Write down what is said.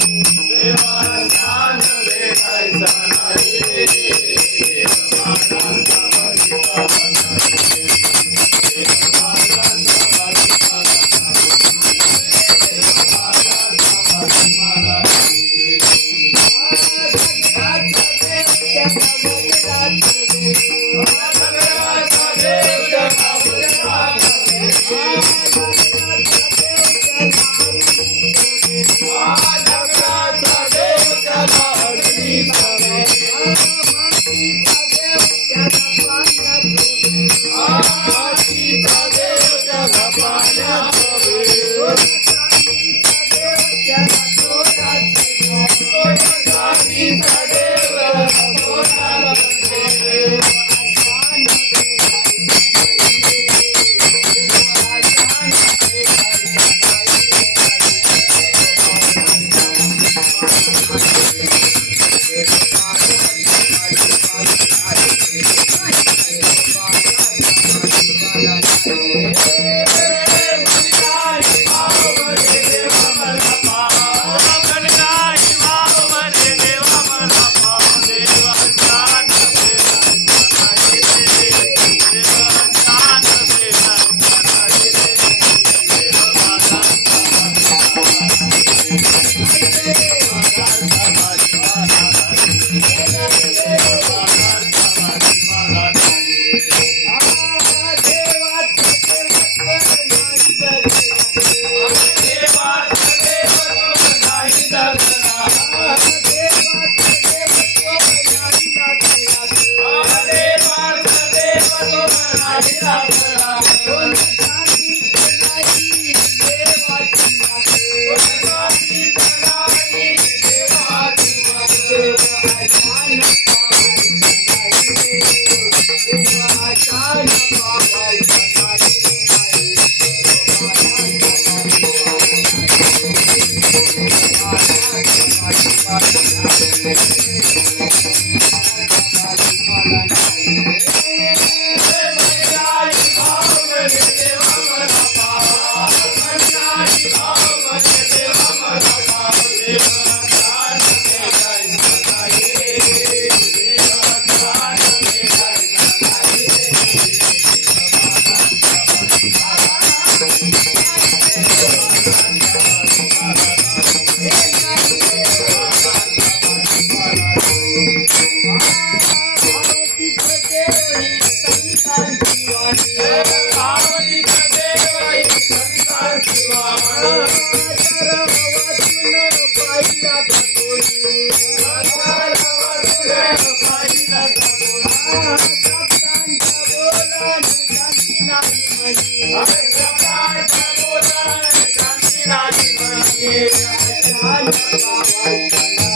Deva Yeah. Thank you.